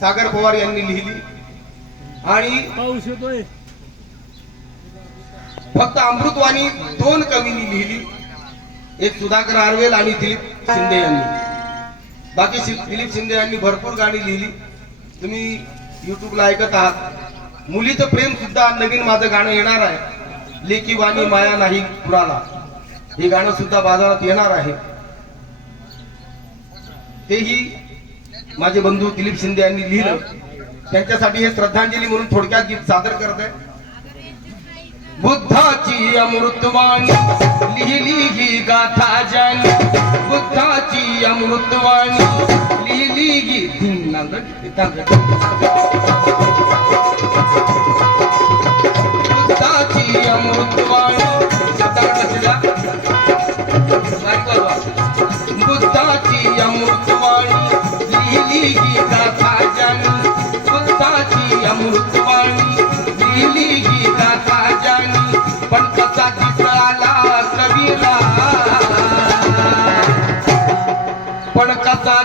सागर पवार यांनी लिहिली. आणि फक्त अमृतवाणी दोन कवींनी लिहिली. एक सुधाकर आरवेल आणि दिलीप शिंदे यांनी. बाकी दिलीप शिंदे यांनी भरपूर गाणी लिहिली. तुम्ही युट्यूबला ऐकत आहात. मुलीचं प्रेम सुद्धा नवीन माझं गाणं येणार आहे. लेखी वाणी माया नाही कुणाला हे गाणं सुद्धा बाजारात येणार आहे. तेही माझे बंधू दिलीप शिंदे यांनी लिहिलं. त्यांच्यासाठी हे श्रद्धांजली म्हणून थोडक्यात गीत सादर करत. आहे बुद्धाची अमृतवाणी लिहिली ही गाथा जानी बुद्धाची अमृतवाणी लिहिली ही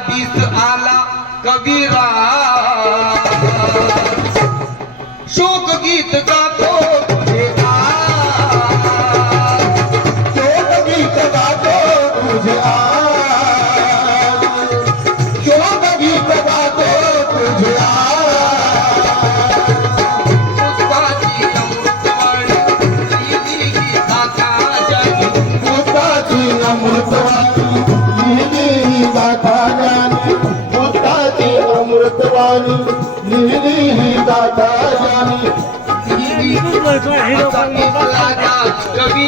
दिस आला कबीरा शोक गीत गातो. জানি নিরি দাদা জানি। কবি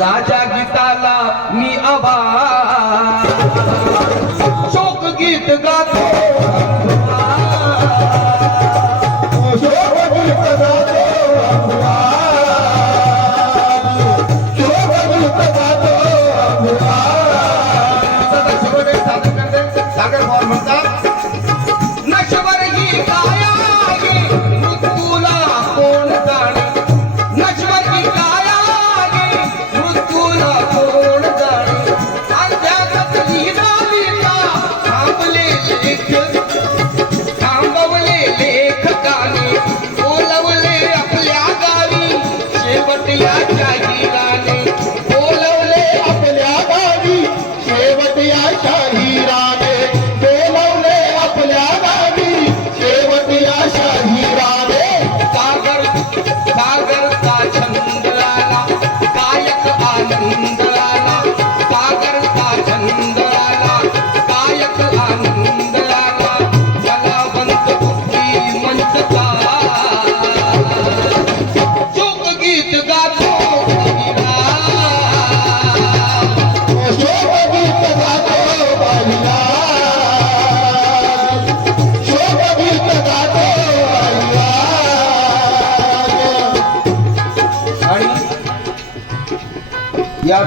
राजा गीताला मी आबा शोक गीत गातो. போட்டியா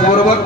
आणि याचबरोबर